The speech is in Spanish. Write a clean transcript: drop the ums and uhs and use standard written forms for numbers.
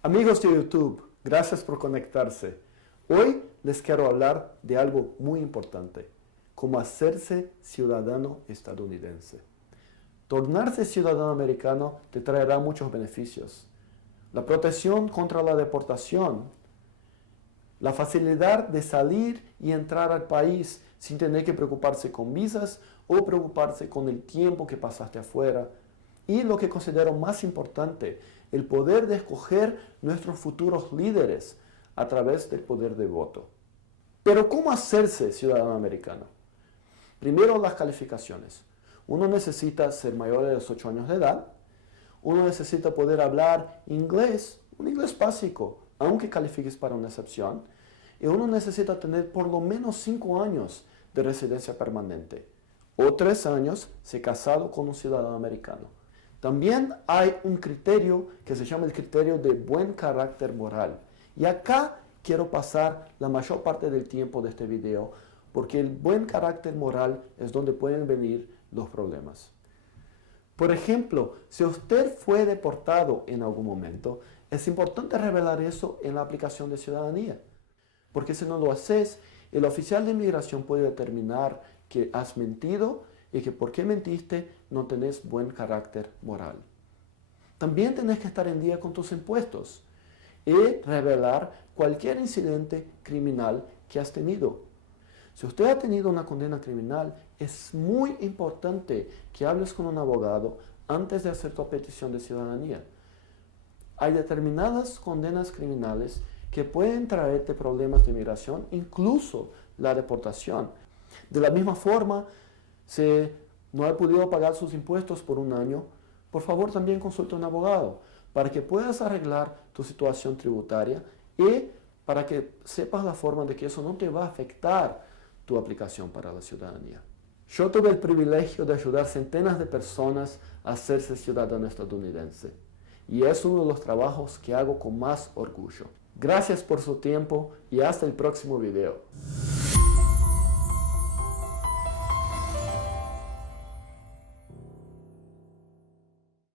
Amigos de YouTube, gracias por conectarse. Hoy les quiero hablar de algo muy importante, cómo hacerse ciudadano estadounidense. Tornarse ciudadano americano te traerá muchos beneficios. La protección contra la deportación, la facilidad de salir y entrar al país sin tener que preocuparse con visas o preocuparse con el tiempo que pasaste afuera. Y lo que considero más importante, el poder de escoger nuestros futuros líderes a través del poder de voto. Pero ¿cómo hacerse ciudadano americano? Primero, las calificaciones. Uno necesita ser mayor de los 8 años de edad. Uno necesita poder hablar inglés, un inglés básico, aunque califiques para una excepción. Y uno necesita tener por lo menos 5 años de residencia permanente. O 3 años si casado con un ciudadano americano. También hay un criterio que se llama el criterio de buen carácter moral. Y acá quiero pasar la mayor parte del tiempo de este video, porque el buen carácter moral es donde pueden venir los problemas. Por ejemplo, si usted fue deportado en algún momento, es importante revelar eso en la aplicación de ciudadanía. Porque si no lo haces, el oficial de inmigración puede determinar que has mentido y que por qué mentiste no tenés buen carácter moral. También tenés que estar en día con tus impuestos y revelar cualquier incidente criminal que has tenido. Si usted ha tenido una condena criminal, es muy importante que hables con un abogado antes de hacer tu petición de ciudadanía. Hay determinadas condenas criminales que pueden traerte problemas de inmigración, incluso la deportación. De la misma forma, si no ha podido pagar sus impuestos por un año, por favor también consulte a un abogado para que puedas arreglar tu situación tributaria y para que sepas la forma de que eso no te va a afectar tu aplicación para la ciudadanía. Yo tuve el privilegio de ayudar centenas de personas a hacerse ciudadano estadounidense y es uno de los trabajos que hago con más orgullo. Gracias por su tiempo y hasta el próximo video.